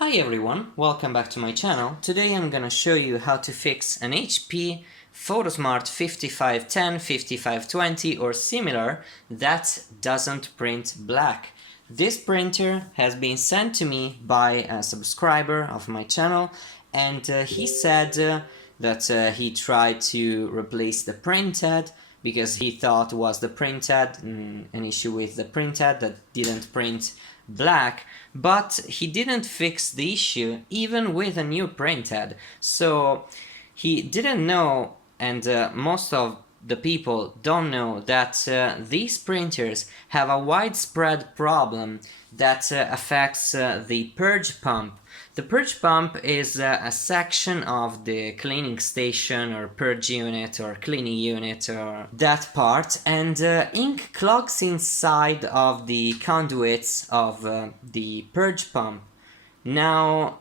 Hi everyone, welcome back to my channel. Today I'm gonna show you how to fix an HP Photosmart 5510, 5520 or similar that doesn't print black. This printer has been sent to me by a subscriber of my channel, and he said that he tried to replace the printhead because he thought was the printhead, an issue with the printhead that didn't print black, but he didn't fix the issue even with a new printhead. So he didn't know, and most of the people don't know, that these printers have a widespread problem that affects the purge pump. The purge pump is a section of the cleaning station or purge unit or cleaning unit or that part, and ink clogs inside of the conduits of the purge pump. Now,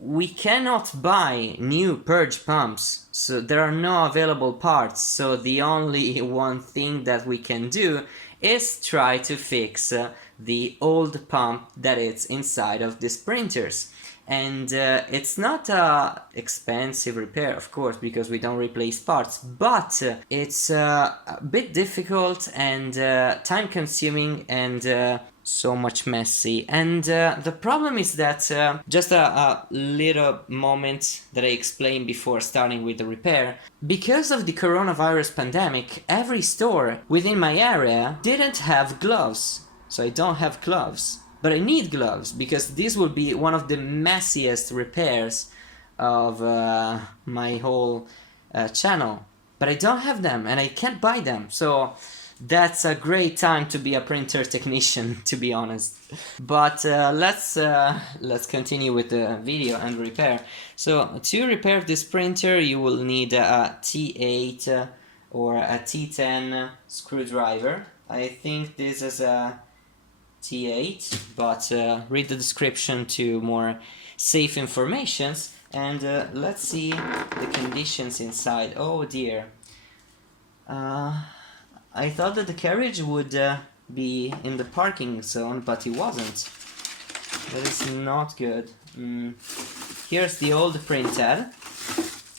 we cannot buy new purge pumps, so there are no available parts, so the only one thing that we can do is try to fix the old pump that is inside of these printers. And it's not a expensive repair, of course, because we don't replace parts, but it's a bit difficult and time consuming and so much messy. And the problem is that just a little moment that I explained before starting with the repair. Because of the coronavirus pandemic, every store within my area didn't have gloves, so I don't have gloves. But I need gloves because this will be one of the messiest repairs of my whole channel. But I don't have them and I can't buy them, so that's a great time to be a printer technician, to be honest. But let's continue with the video and repair. So to repair this printer you will need a T8 or a T10 screwdriver. I think this is a T8, but read the description to more safe informations, and let's see the conditions inside. Oh dear, I thought that the carriage would be in the parking zone, but it wasn't. That is not good. Here's the old printhead.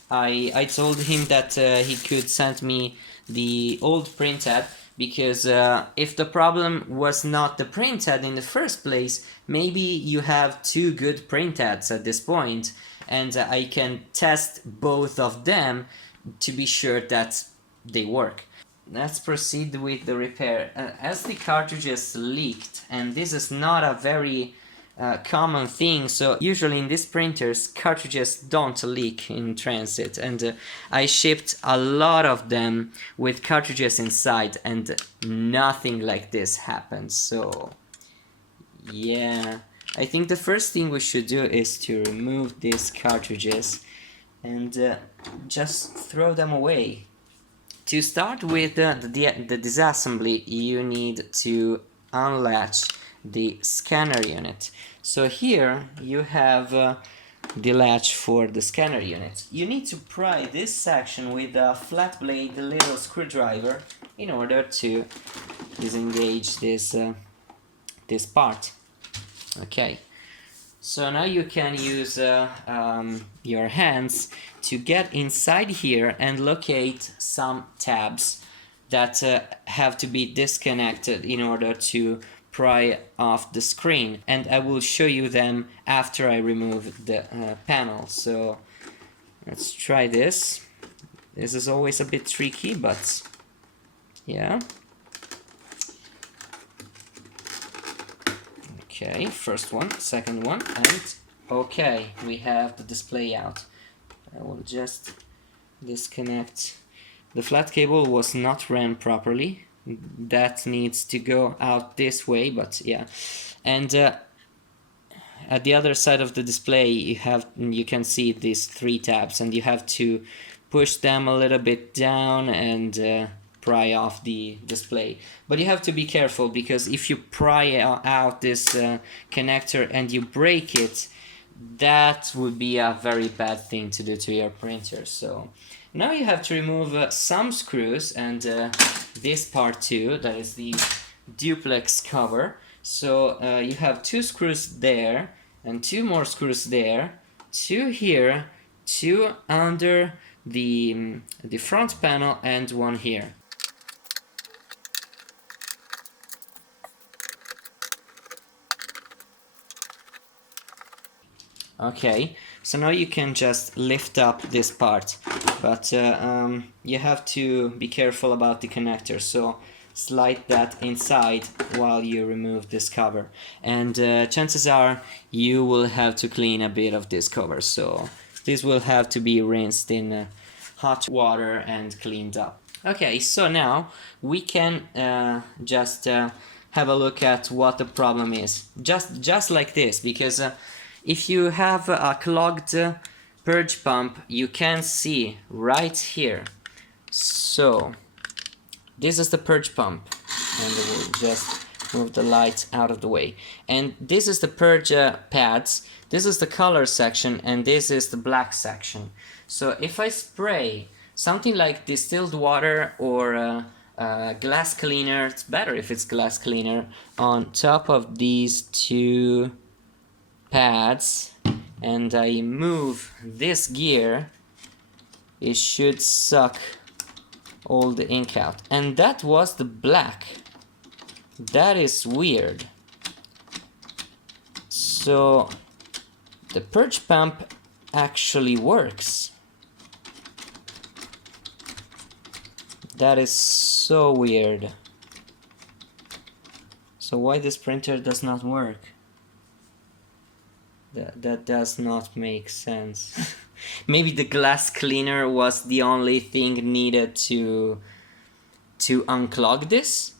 I told him that he could send me the old printhead, because if the problem was not the printhead in the first place, maybe you have two good printheads at this point, and I can test both of them to be sure that they work. Let's proceed with the repair. As the cartridges leaked, and this is not a very common thing, so usually in these printers cartridges don't leak in transit, and I shipped a lot of them with cartridges inside and nothing like this happened. So yeah, I think the first thing we should do is to remove these cartridges and just throw them away. To start with the disassembly, you need to unlatch the scanner unit. So here you have the latch for the scanner unit. You need to pry this section with a flat blade little screwdriver in order to disengage this this part. Okay, so now you can use your hands to get inside here and locate some tabs that have to be disconnected in order to pry off the screen, and I will show you them after I remove the panel. So let's try this. This is always a bit tricky, but yeah. Okay, first one, second one, and okay, we have the display out. I will just disconnect. The flat cable was not ran properly. That needs to go out this way, but yeah. And at the other side of the display you can see these three tabs, and you have to push them a little bit down and pry off the display. But you have to be careful, because if you pry out this connector and you break it, that would be a very bad thing to do to your printer. So now you have to remove some screws and this part too, that is the duplex cover. So you have two screws there and 2 more screws there, 2 here, 2 under the front panel, and 1 here. Okay, so now you can just lift up this part, but you have to be careful about the connector, so slide that inside while you remove this cover, and chances are you will have to clean a bit of this cover, so this will have to be rinsed in hot water and cleaned up. Okay, so now we can just have a look at what the problem is, just like this, because if you have a clogged purge pump, you can see right here. So this is the purge pump, and we'll just move the light out of the way. And this is the purge pads, this is the color section, and this is the black section. So if I spray something like distilled water or glass cleaner, it's better if it's glass cleaner, on top of these 2 pads, and I move this gear, it should suck all the ink out. And that was the black. That is weird. So the purge pump actually works. That is so weird. So why this printer does not work? That does not make sense. Maybe the glass cleaner was the only thing needed to unclog this.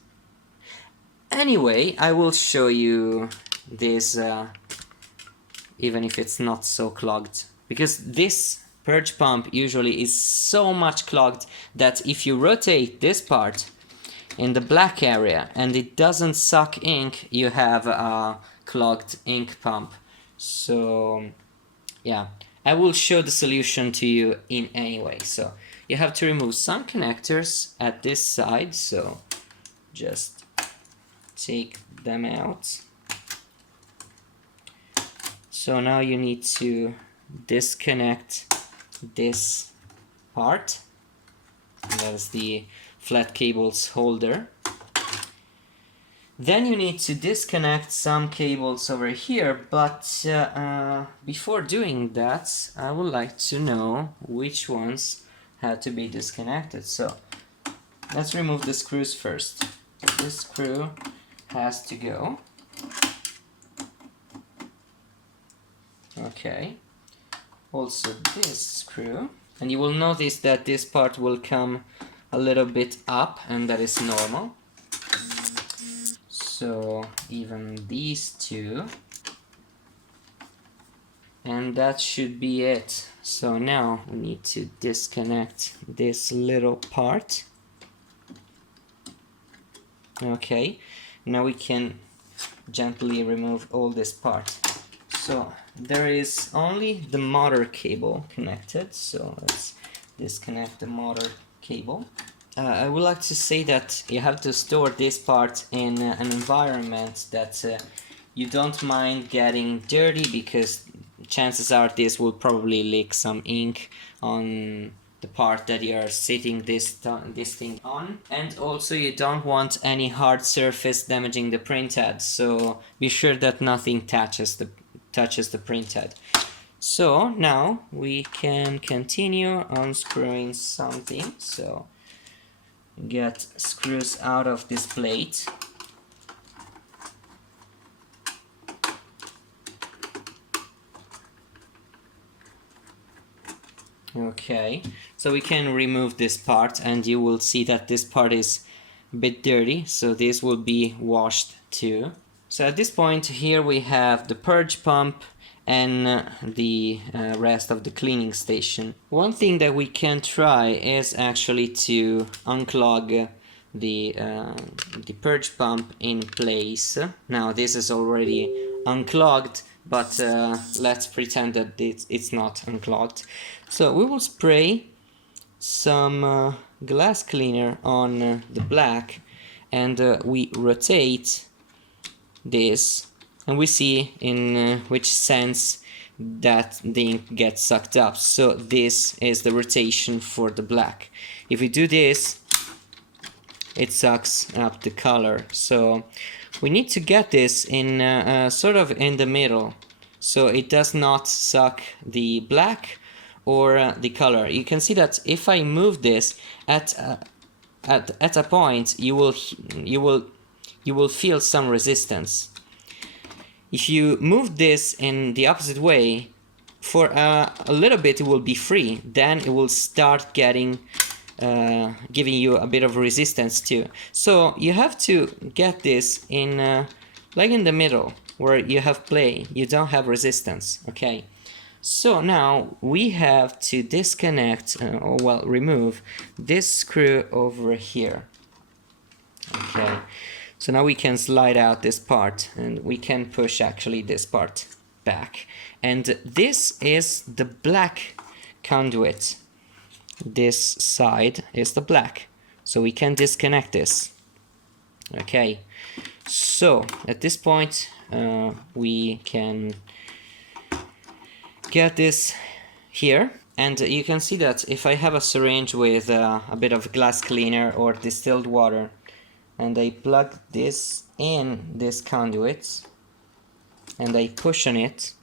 Anyway, I will show you this even if it's not so clogged, because this purge pump usually is so much clogged that if you rotate this part in the black area and it doesn't suck ink, you have a clogged ink pump. So yeah, I will show the solution to you in any way. So you have to remove some connectors at this side, so just take them out. So now you need to disconnect this part, that is the flat cables holder. Then you need to disconnect some cables over here, but before doing that, I would like to know which ones had to be disconnected. So let's remove the screws first. This screw has to go. Okay. Also this screw. And you will notice that this part will come a little bit up, and that is normal. So even these 2, and that should be it. So now we need to disconnect this little part. Okay, now we can gently remove all this part. So there is only the motor cable connected, so let's disconnect the motor cable. I would like to say that you have to store this part in an environment that you don't mind getting dirty, because chances are this will probably leak some ink on the part that you are sitting this thing on, and also you don't want any hard surface damaging the printhead, so be sure that nothing touches the printhead. So now we can continue unscrewing something. So get screws out of this plate. Okay, so we can remove this part, and you will see that this part is a bit dirty, so this will be washed too. So at this point here we have the purge pump and the rest of the cleaning station. One thing that we can try is actually to unclog the purge pump in place. Now this is already unclogged, but let's pretend that it's not unclogged. So we will spray some glass cleaner on the black, and we rotate this and we see in which sense that the ink gets sucked up. So this is the rotation for the black. If we do this, it sucks up the color. So we need to get this in sort of in the middle, so it does not suck the black or the color. You can see that if I move this at a point, you will feel some resistance. If you move this in the opposite way, for a little bit it will be free, then it will start getting giving you a bit of resistance too. So you have to get this in like in the middle where you have play, you don't have resistance. Okay, so now we have to disconnect or well, remove this screw over here. Okay, so now we can slide out this part and we can push actually this part back, and this is the black conduit. This side is the black, so we can disconnect this. Okay, so at this point we can get this here, and you can see that if I have a syringe with a bit of glass cleaner or distilled water, and I plug this in this conduit and I push on it,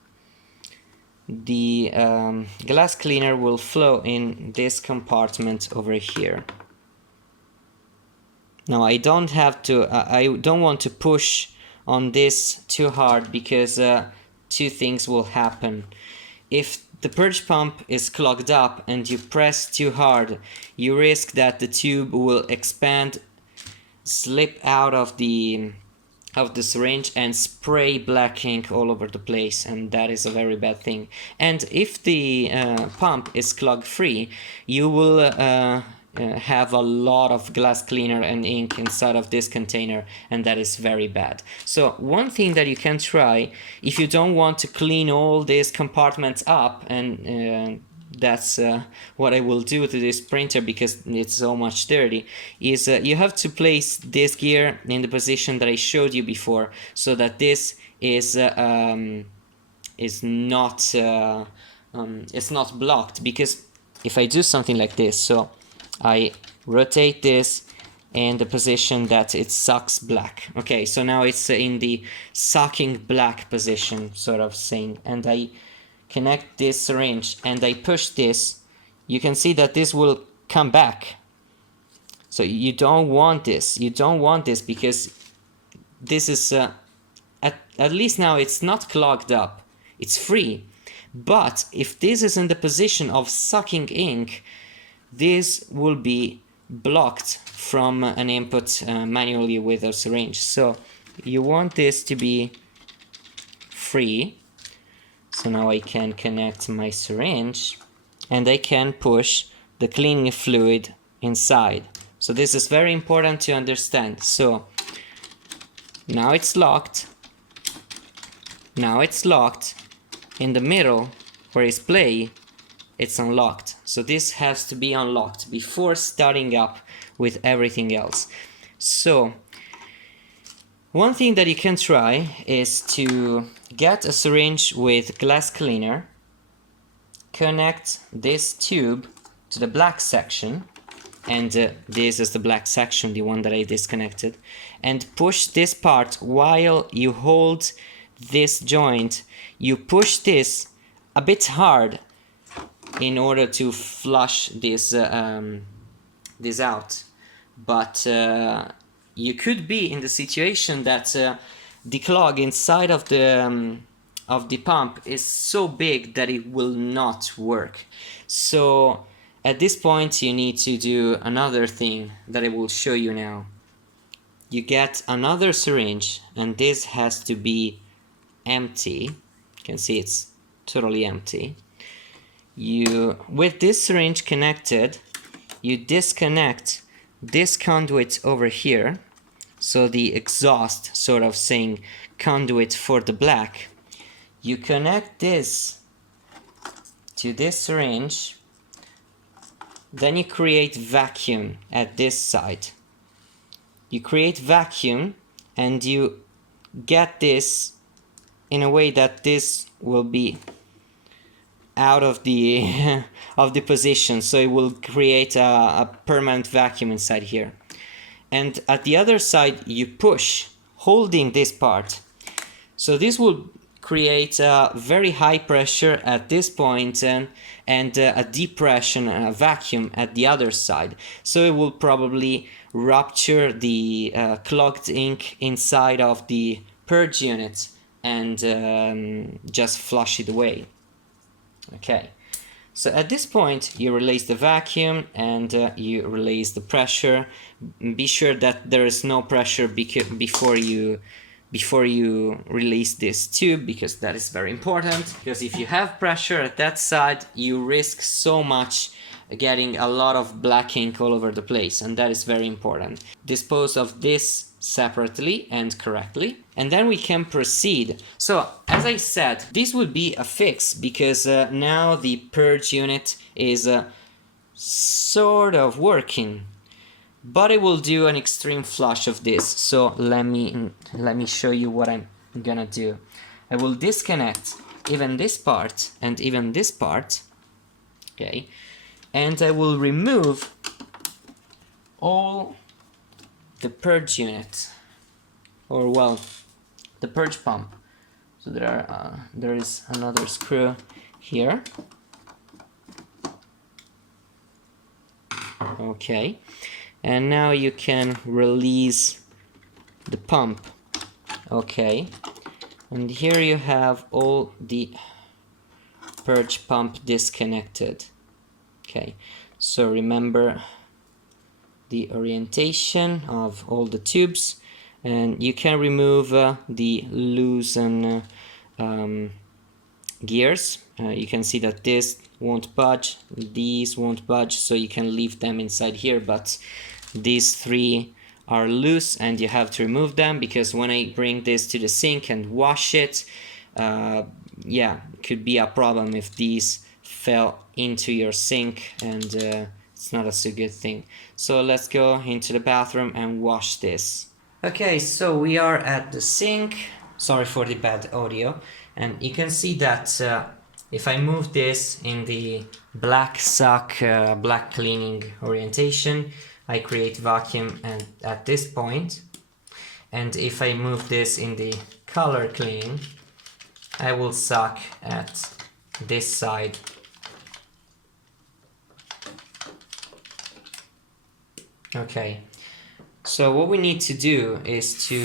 the glass cleaner will flow in this compartment over here. Now I don't have to, I don't want to push on this too hard, because two things will happen. If the purge pump is clogged up and you press too hard, you risk that the tube will expand, slip out of the syringe and spray black ink all over the place, and that is a very bad thing. And if the pump is clog free, you will have a lot of glass cleaner and ink inside of this container, and that is very bad. So one thing that you can try, if you don't want to clean all these compartments up, and that's what I will do to this printer because it's so much dirty, is you have to place this gear in the position that I showed you before, so that this is not it's not blocked. Because if I do something like this, so I rotate this in the position that it sucks black. Okay, so now it's in the sucking black position, sort of thing, and I connect this syringe and I push this, you can see that this will come back. So you don't want this, because this is at least now it's not clogged up, it's free. But if this is in the position of sucking ink, this will be blocked from an input manually with a syringe. So you want this to be free. So now I can connect my syringe and I can push the cleaning fluid inside. So this is very important to understand. So now it's locked. Now it's locked. In the middle where is play, it's unlocked. So this has to be unlocked before starting up with everything else. So one thing that you can try is to get a syringe with glass cleaner, connect this tube to the black section, and this is the black section, the one that I disconnected, and push this part while you hold this joint. You push this a bit hard in order to flush this this out, but you could be in the situation that the clog inside of the pump is so big that it will not work. So at this point you need to do another thing that I will show you now. You get another syringe, and this has to be empty. You can see it's totally empty. You, with this syringe connected, you disconnect this conduit over here, so the exhaust sort of saying conduit for the black. You connect this to this syringe, then you create vacuum at this side. You create vacuum and you get this in a way that this will be out of the of the position, so it will create a permanent vacuum inside here. And at the other side you push, holding this part, so this will create a very high pressure at this point and a depression, a vacuum at the other side, so it will probably rupture the clogged ink inside of the purge unit and just flush it away. Okay, so at this point you release the vacuum and you release the pressure. Be sure that there is no pressure before you release this tube, because that is very important, because if you have pressure at that side you risk so much getting a lot of black ink all over the place, and that is very important. Dispose of this separately and correctly, and then we can proceed. So as I said, this would be a fix because now the purge unit is sort of working, but it will do an extreme flush of this. So let me show you what I'm gonna do. I will disconnect even this part and even this part, okay, and I will remove all the purge unit, or well, the purge pump. So there is another screw here. Okay, and now you can release the pump. Okay, and here you have all the purge pump disconnected. Okay, so remember the orientation of all the tubes, and you can remove the loose and gears. You can see that this won't budge, these won't budge, so you can leave them inside here, but these three are loose and you have to remove them, because when I bring this to the sink and wash it, yeah, it could be a problem if these fell into your sink, and it's not a so good thing. So let's go into the bathroom and wash this. Okay, so we are at the sink. Sorry for the bad audio. And you can see that if I move this in the black suck, black cleaning orientation, I create vacuum and at this point. And if I move this in the color cleaning, I will suck at this side. Okay, so what we need to do is to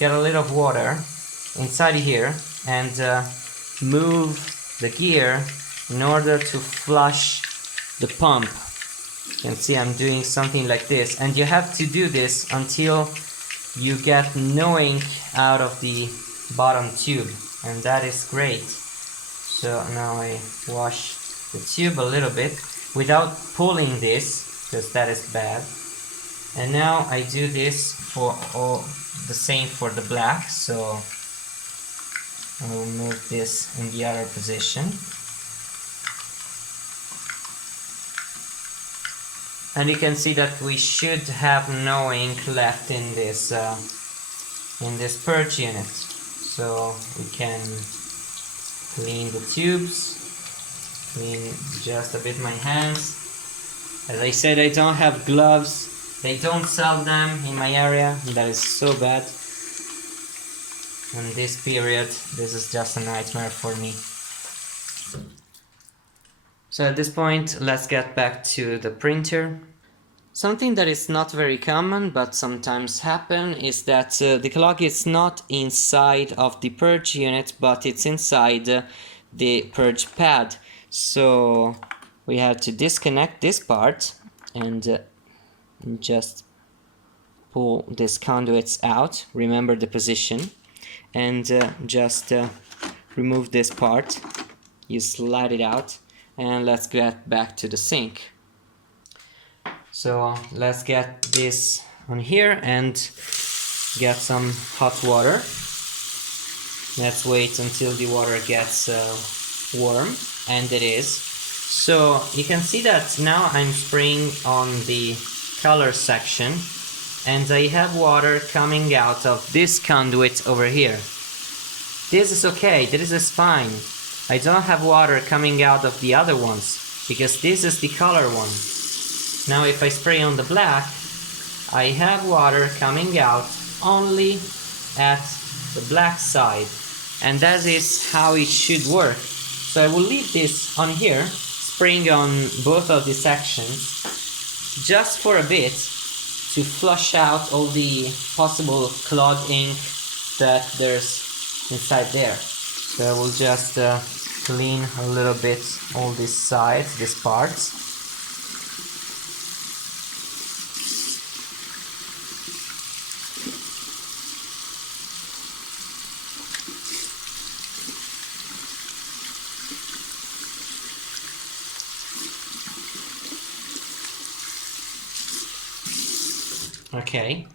get a little of water inside here and move the gear in order to flush the pump. You can see I'm doing something like this, and you have to do this until you get no ink out of the bottom tube, and that is great. So now I wash the tube a little bit without pulling this, because that is bad. And now I do this for all the same for the black, so I will move this in the other position. And you can see that we should have no ink left in this purge unit. So we can clean the tubes, clean just a bit my hands. As I said, I don't have gloves. They don't sell them in my area. That is so bad. In this period, this is just a nightmare for me. So at this point, let's get back to the printer. Something that is not very common, but sometimes happen, is that the clog is not inside of the purge unit, but it's inside the purge pad. So we have to disconnect this part and just pull these conduits out. Remember the position, and just remove this part. You slide it out, and let's get back to the sink. So let's get this on here and get some hot water. Let's wait until the water gets warm, and it is. So you can see that now I'm spraying on the color section, and I have water coming out of this conduit over here. This is okay, this is fine. I don't have water coming out of the other ones, because this is the color one. Now if I spray on the black, I have water coming out only at the black side. And that is how it should work. So I will leave this on here, spraying on both of the sections, just for a bit, to flush out all the possible clod ink that there's inside there. So I will just clean a little bit all these sides, these parts. Okay,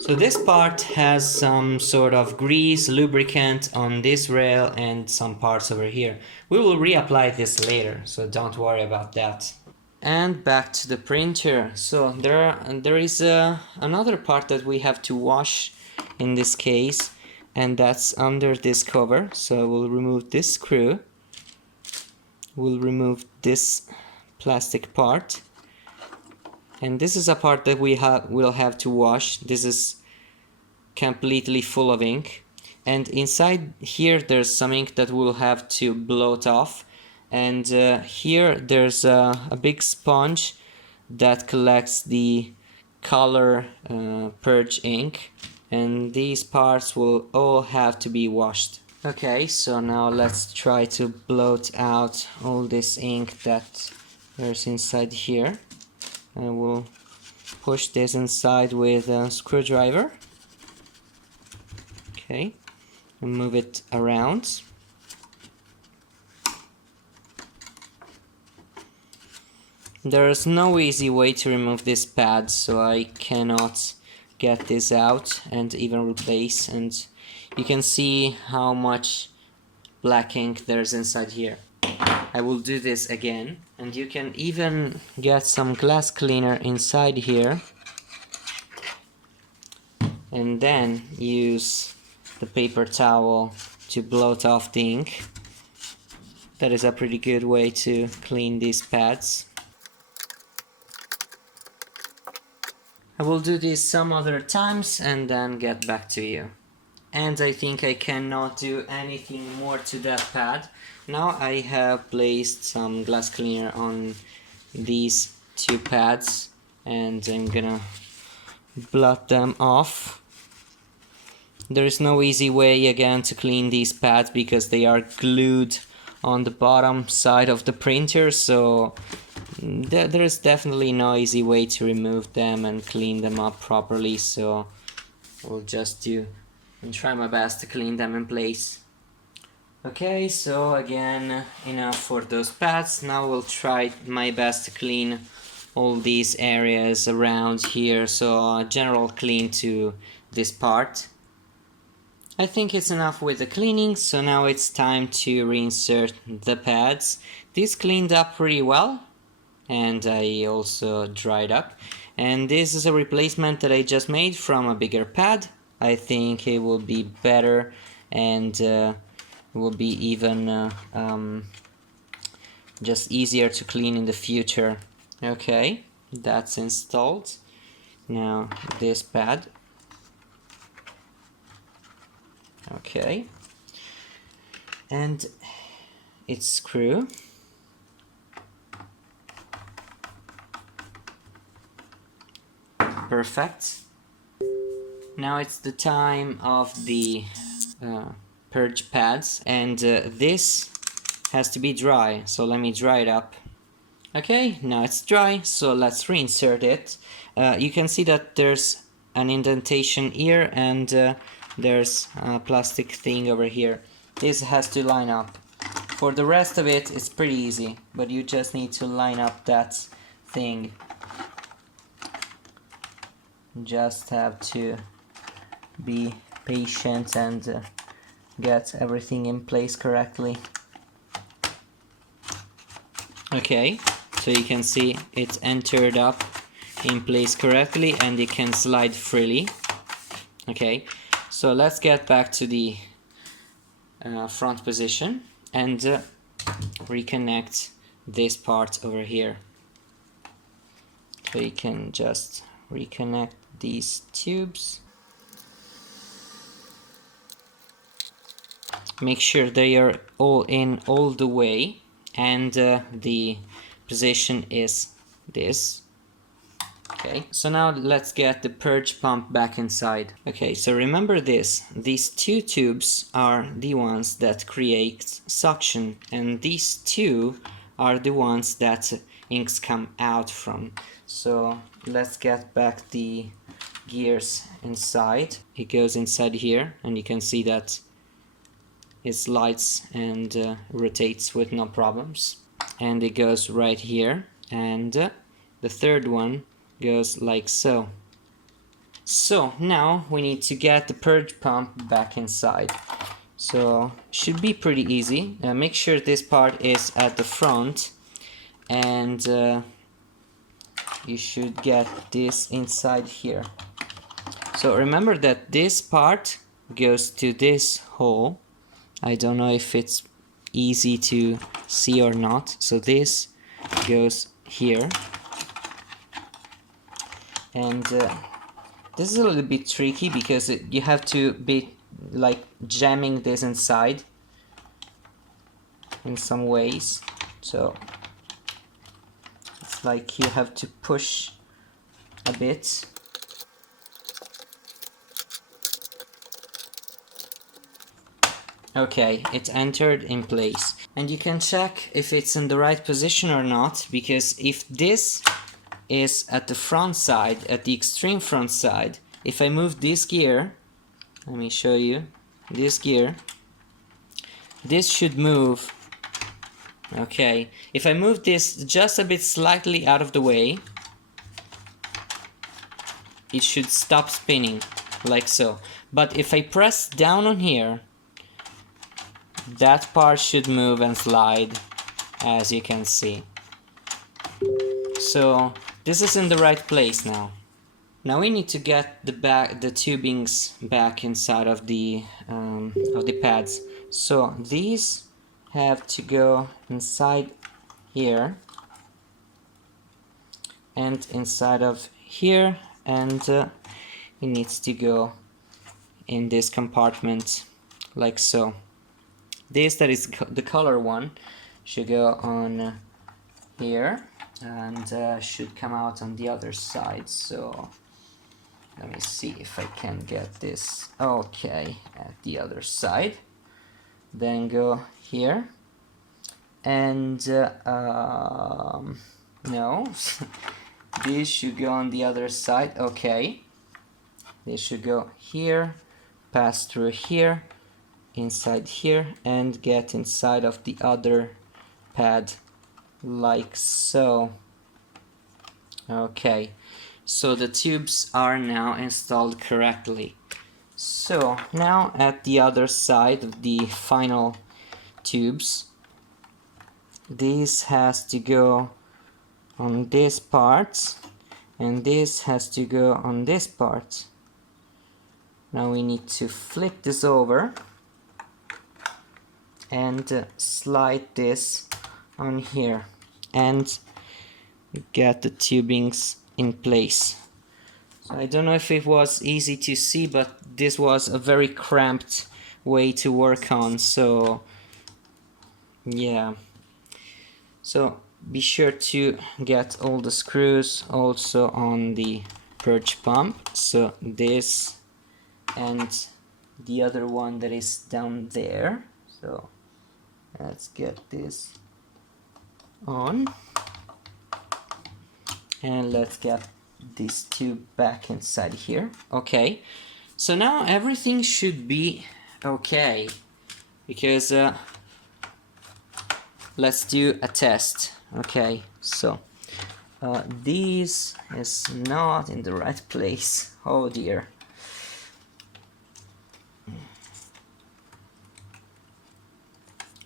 so this part has some sort of grease, lubricant on this rail and some parts over here. We will reapply this later, so don't worry about that. And back to the printer. So there is another part that we have to wash in this case, and that's under this cover. So we'll remove this screw. We'll remove this plastic part. And this is a part that will have to wash. This is completely full of ink. And inside here there's some ink that we'll have to blot off. And here there's a big sponge that collects the color purge ink. And these parts will all have to be washed. Okay, so now let's try to blot out all this ink that there's inside here. I will push this inside with a screwdriver. Okay, and move it around. There is no easy way to remove this pad, so I cannot get this out and even replace. And you can see how much black ink there's inside here. I will do this again, and you can even get some glass cleaner inside here and then use the paper towel to blot off the ink. That is a pretty good way to clean these pads. I will do this some other times and then get back to you. And I think I cannot do anything more to that pad. Now I have placed some glass cleaner on these two pads and I'm gonna blot them off. There is no easy way again to clean these pads because they are glued on the bottom side of the printer, so there is definitely no easy way to remove them and clean them up properly, so we'll just do and try my best to clean them in place. Okay, so again, enough for those pads. Now we'll try my best to clean all these areas around here, so a general clean to this part. I think it's enough with the cleaning, so now it's time to reinsert the pads. These cleaned up pretty well, and I also dried up. And this is a replacement that I just made from a bigger pad. I think it will be better and it will be even just easier to clean in the future. Okay, that's installed. Now this pad. Okay, and its screw. Perfect. Now it's the time of the purge pads, and this has to be dry, so let me dry it up. Okay, now it's dry, so let's reinsert it. You can see that there's an indentation here and there's a plastic thing over here. This has to line up. For the rest of it, it's pretty easy, but you just need to line up that thing. Just have to be patient and get everything in place correctly. Okay, so you can see it entered up in place correctly and it can slide freely. Okay, so let's get back to the front position and reconnect this part over here. So you can just reconnect these tubes. Make sure they are all in all the way, and the position is this. Okay, so now let's get the purge pump back inside. Okay, so remember this. These two tubes are the ones that create suction, and these two are the ones that inks come out from. So let's get back the gears inside. It goes inside here, and you can see that it slides and rotates with no problems. And it goes right here, and the third one goes like so. So now we need to get the purge pump back inside. So should be pretty easy. Make sure this part is at the front, and you should get this inside here. So remember that this part goes to this hole. I don't know if it's easy to see or not. So this goes here. And this is a little bit tricky because you have to be like jamming this inside in some ways. So it's like you have to push a bit. Okay, it entered in place. And you can check if it's in the right position or not, because if this is at the front side, at the extreme front side, if I move this gear, let me show you, this gear, this should move. Okay, if I move this just a bit slightly out of the way, it should stop spinning, like so. But if I press down on here, that part should move and slide, as you can see. So this is in the right place now. Now we need to get the tubings back inside of the pads. So these have to go inside here and inside of here, and it needs to go in this compartment like so. This that is the color one should go on here and should come out on the other side. So let me see if I can get this. Okay, at the other side. Then go here, and no, this should go on the other side. Okay, this should go here, pass through here, inside here, and get inside of the other pad like so. Okay, so the tubes are now installed correctly. So now at the other side of the final tubes, this has to go on this part, and this has to go on this part. Now we need to flip this over and slide this on here and get the tubings in place. So I don't know if it was easy to see, but this was a very cramped way to work on, so yeah. So be sure to get all the screws also on the purge pump, so this and the other one that is down there. So let's get this on, and let's get this tube back inside here. Okay, so now everything should be okay, because let's do a test. Okay, so this is not in the right place. Oh dear.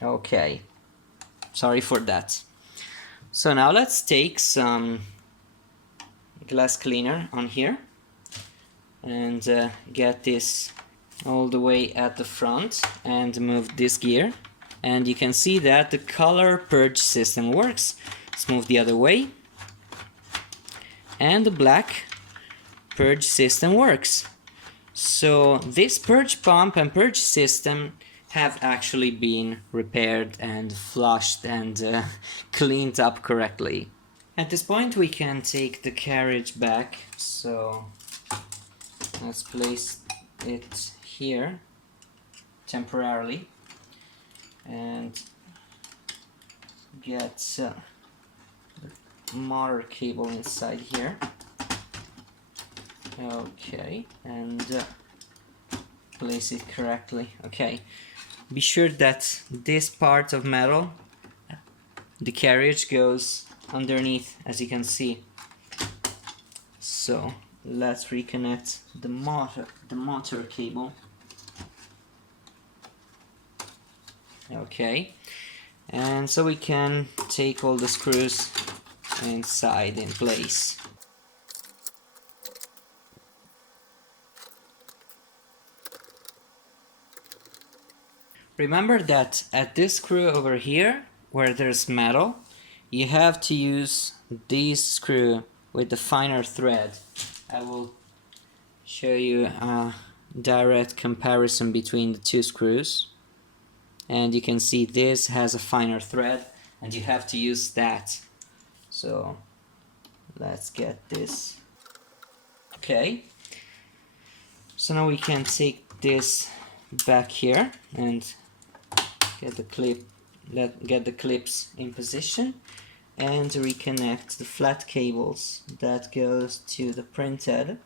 Okay, sorry for that. So now let's take some glass cleaner on here and get this all the way at the front and move this gear, and you can see that the color purge system works. Let's move the other way, and the black purge system works. So this purge pump and purge system have actually been repaired and flushed and cleaned up correctly. At this point we can take the carriage back, so let's place it here temporarily and get the motor cable inside here. Okay, and place it correctly. Okay, be sure that this part of metal, the carriage, goes underneath, as you can see. So let's reconnect the motor cable. Okay, and so we can take all the screws inside in place. Remember that at this screw over here, where there's metal, you have to use this screw with the finer thread. I will show you a direct comparison between the two screws, and you can see this has a finer thread and you have to use that. So let's get this. Okay, so now we can take this back here and get the clips in position and reconnect the flat cables that goes to the printhead.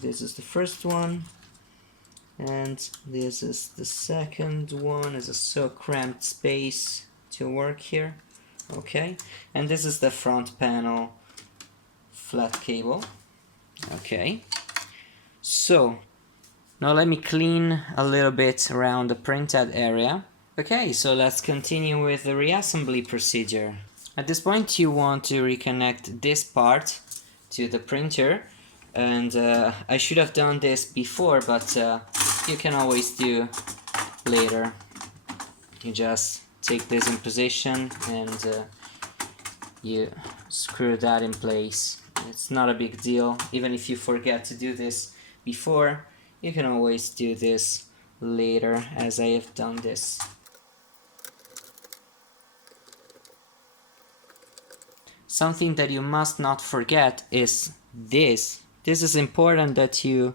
This is the first one and this is the second one. It's a so cramped space to work here. Okay, and this is the front panel flat cable. Okay, so now let me clean a little bit around the printhead area. Okay, so let's continue with the reassembly procedure. At this point you want to reconnect this part to the printer, and I should have done this before, but you can always do later. You just take this in position and you screw that in place. It's not a big deal. Even if you forget to do this before, you can always do this later, as I have done this. Something that you must not forget is this. This is important that you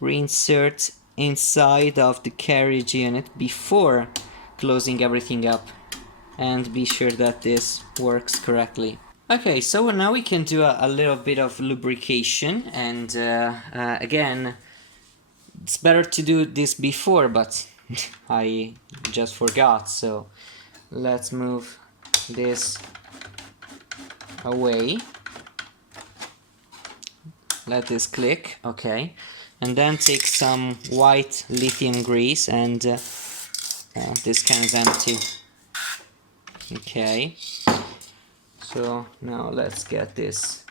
reinsert inside of the carriage unit before closing everything up, and be sure that this works correctly. Okay, so now we can do a little bit of lubrication, and again, it's better to do this before, but I just forgot, so let's move this away. Let this click, okay, and then take some white lithium grease, and this can is empty. Okay, so now let's get this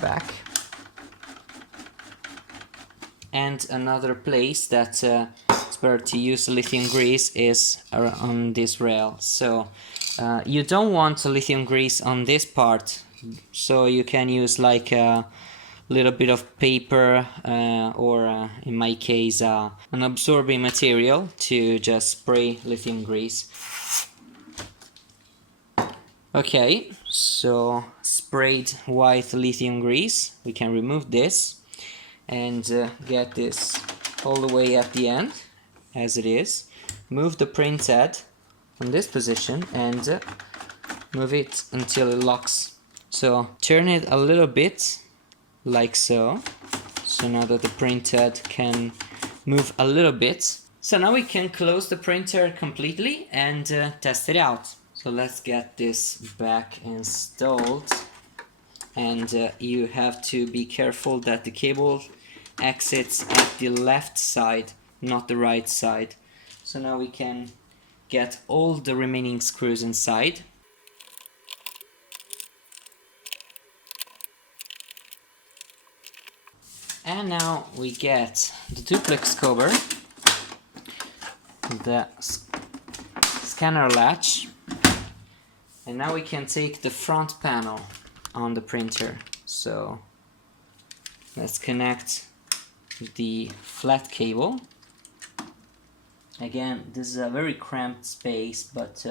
back. And another place that it's better to use lithium grease is on this rail. So you don't want lithium grease on this part, so you can use like a little bit of paper or in my case an absorbing material to just spray lithium grease. Okay, so sprayed white lithium grease. We can remove this and get this all the way at the end as it is. Move the printhead on this position and move it until it locks. So turn it a little bit like so. So now that the printhead can move a little bit. So now we can close the printer completely and test it out. So let's get this back installed, and you have to be careful that the cable exits at the left side, not the right side. So now we can get all the remaining screws inside. And now we get the duplex cover, the scanner latch, and now we can take the front panel on the printer. So let's connect the flat cable. Again, this is a very cramped space, but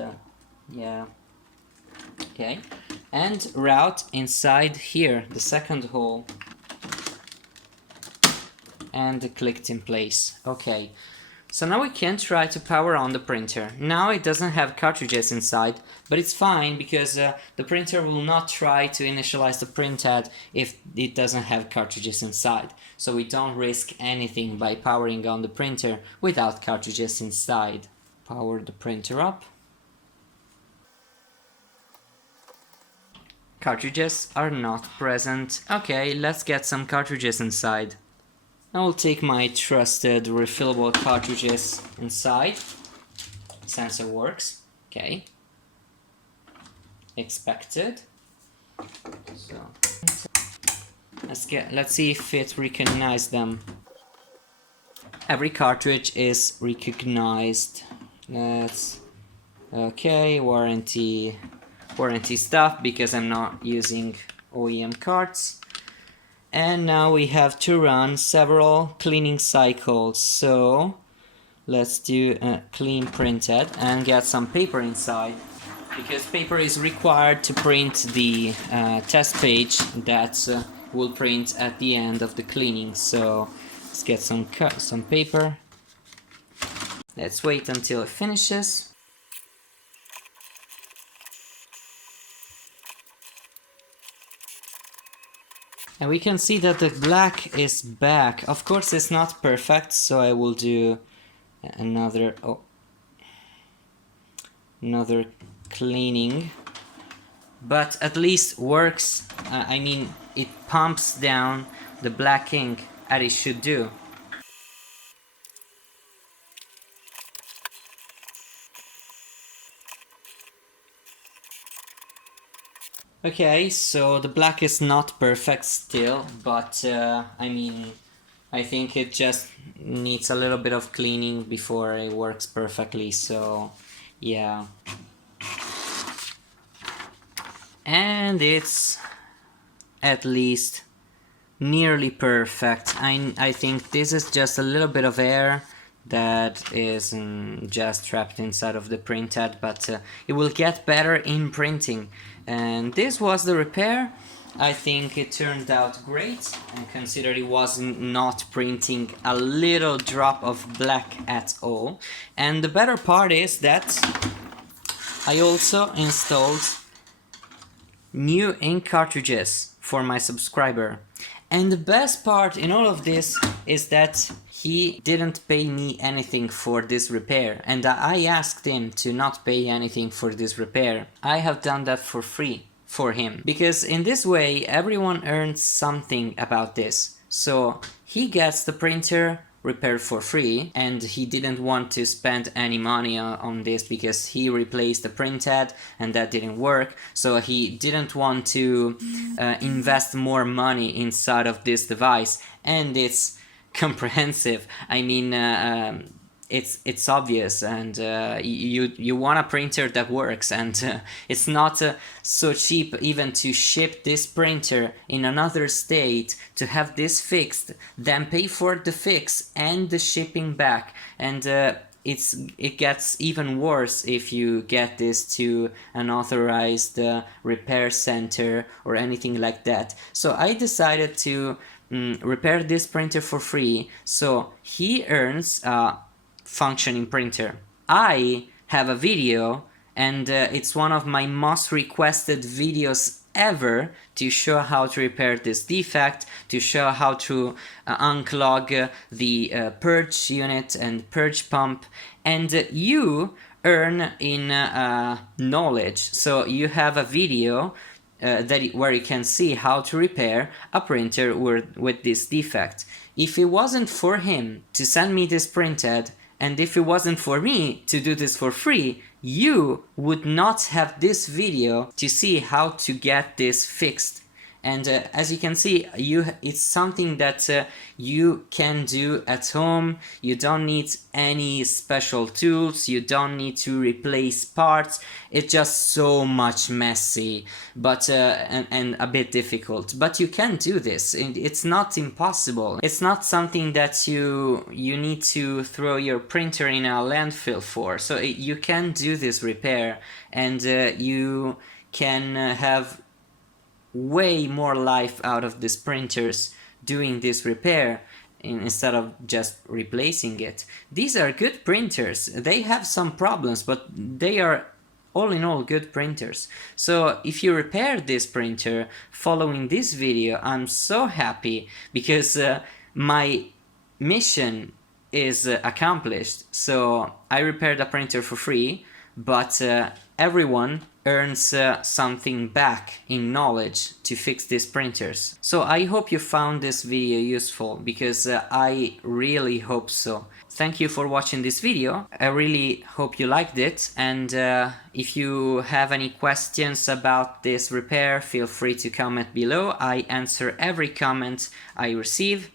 yeah, okay. And route inside here, the second hole, and clicked in place. Okay, so now we can try to power on the printer. Now it doesn't have cartridges inside, but it's fine because the printer will not try to initialize the printhead if it doesn't have cartridges inside. So we don't risk anything by powering on the printer without cartridges inside. Power the printer up. Cartridges are not present. Okay, let's get some cartridges inside. I will take my trusted refillable cartridges inside. Sensor works. Okay. Expected. So let's see if it recognized them. Every cartridge is recognized. That's okay. Warranty stuff because I'm not using OEM cards. And now we have to run several cleaning cycles. So let's do a clean printhead and get some paper inside, because paper is required to print the test page that will print at the end of the cleaning. So let's get some paper. Let's wait until it finishes. And we can see that the black is back. Of course it's not perfect, so I will do another cleaning, but at least works. I mean, it pumps down the black ink as it should do. Okay, so the black is not perfect still, but I mean, I think it just needs a little bit of cleaning before it works perfectly, so yeah. And it's at least nearly perfect. I think this is just a little bit of air that is just trapped inside of the printhead, but it will get better in printing. And this was the repair. I think it turned out great, and consider it was not printing a little drop of black at all. And the better part is that I also installed new ink cartridges for my subscriber. And the best part in all of this is that he didn't pay me anything for this repair, and I asked him to not pay anything for this repair. I have done that for free for him, because in this way everyone earns something about this. So he gets the printer repaired for free, and he didn't want to spend any money on this because he replaced the printhead and that didn't work, so he didn't want to invest more money inside of this device. And it's comprehensive. I mean, it's obvious, and you want a printer that works, and it's not so cheap even to ship this printer in another state, to have this fixed, then pay for the fix and the shipping back. And it gets even worse if you get this to an authorized repair center or anything like that. So I decided to repair this printer for free, so he earns a functioning printer. I have a video, and it's one of my most requested videos ever, to show how to repair this defect, to show how to unclog the purge unit and purge pump, and you earn in knowledge. So you have a video where you can see how to repair a printer with this defect. If it wasn't for him to send me this printhead, and if it wasn't for me to do this for free, you would not have this video to see how to get this fixed. And as you can see, it's something that you can do at home. You don't need any special tools, you don't need to replace parts. It's just so much messy, but and a bit difficult, but you can do this. It's not impossible. It's not something that you need to throw your printer in a landfill for. So you can do this repair, and you can have way more life out of these printers doing this repair instead of just replacing it. These are good printers. They have some problems, but they are all in all good printers. So if you repair this printer following this video, I'm so happy, because my mission is accomplished. So I repaired a printer for free, but everyone earns something back in knowledge to fix these printers. So I hope you found this video useful, because I really hope so. Thank you for watching this video. I really hope you liked it, and if you have any questions about this repair, feel free to comment below. I answer every comment I receive,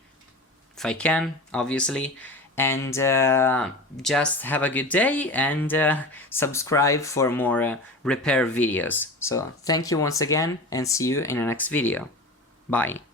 if I can, obviously. And just have a good day, and subscribe for more repair videos. So thank you once again, and see you in the next video. Bye.